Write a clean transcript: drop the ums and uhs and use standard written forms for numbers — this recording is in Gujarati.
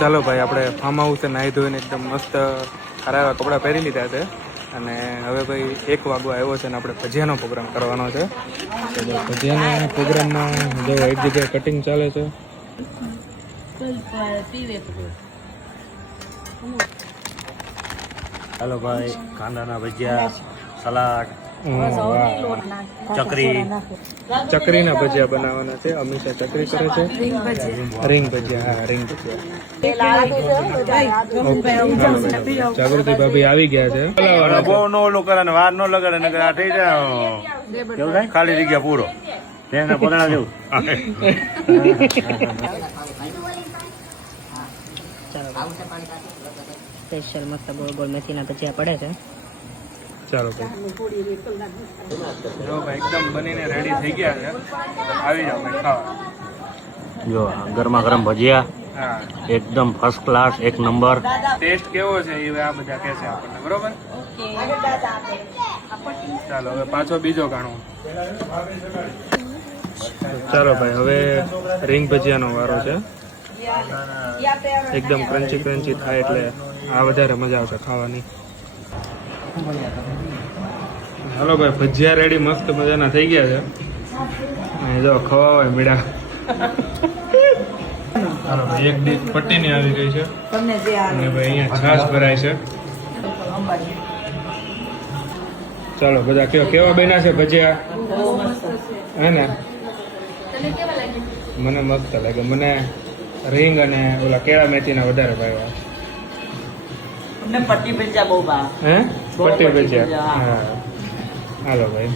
ચાલો ભાઈ, આપણે ફાર્મ હાઉસે નાહી ધોઈને એકદમ મસ્ત સારા એવા કપડાં પહેરી લીધા છે અને હવે ભાઈ 1 વાગવા આવ્યો છે અને આપણે ભજીયાનો પ્રોગ્રામ કરવાનો છે. ભજીયાના પ્રોગ્રામમાં જો એક જગ્યાએ કટિંગ ચાલે છે. હાલો ભાઈ, કાંદાના ભજીયા, સલાડ, ચકરીના ભજીયા બનાવવાના છે. અમીષા ચકરી કરે છે. રીંગ ભજીયા. હા, રીંગ ભજીયા. જાગૃતિ ભાભી આવી ગયા છે. બહુ નો ઓલું કરે ને વાર નો લગાડે ને આ થઈ જાય કેવું થાય, ખાલી જગ્યા પૂરો તેને પોતાના જેવું. સ્પેશિયલ મસ્ત ગોળ ગોળ મેથીના ભજીયા પડે છે. ચાલો ભાઈ, જો ભાઈ એકદમ બનીને રેડી થઈ ગયા છે. આવી જાઓ ભાઈ ખાવા. જો ગરમા ગરમ ભજીયા હા, એકદમ ફર્સ્ટ ક્લાસ, 1 નંબર. ટેસ્ટ કેવો છે એ આ બધા કહે છે આપણને, બરોબર? ચાલો હવે પાછો બીજો ગાણો. ચાલો ભાઈ, હવે રીંગ ભજીયાનો વારો છે. એકદમ ક્રન્ચી ક્રન્ચી થાય એટલે આ વધારે મજા આવશે ખાવાની. હાલો ભાઈ, ભજીયા રેડી મસ્ત મજાના થઈ ગયા છે. અહીં જો ખવાય મીડા. હાલો ભાઈ, એક ડીશ પટ્ટીની આવી ગઈ છે અને ભાઈ અહીંયા છાશ ભરાય છે. ચાલો બધા કેવા બન્યા છે ભજીયા? હે ને? મને મસ્ત લાગે. મને રીંગ અને ઓલા કેળા મેથીના વધારે ભાવ્યા. પટ્ટી ભજીયા બહુ ભાવ. હે? પટ્ટી ભજીયા. હા, હાલો ભાઈ.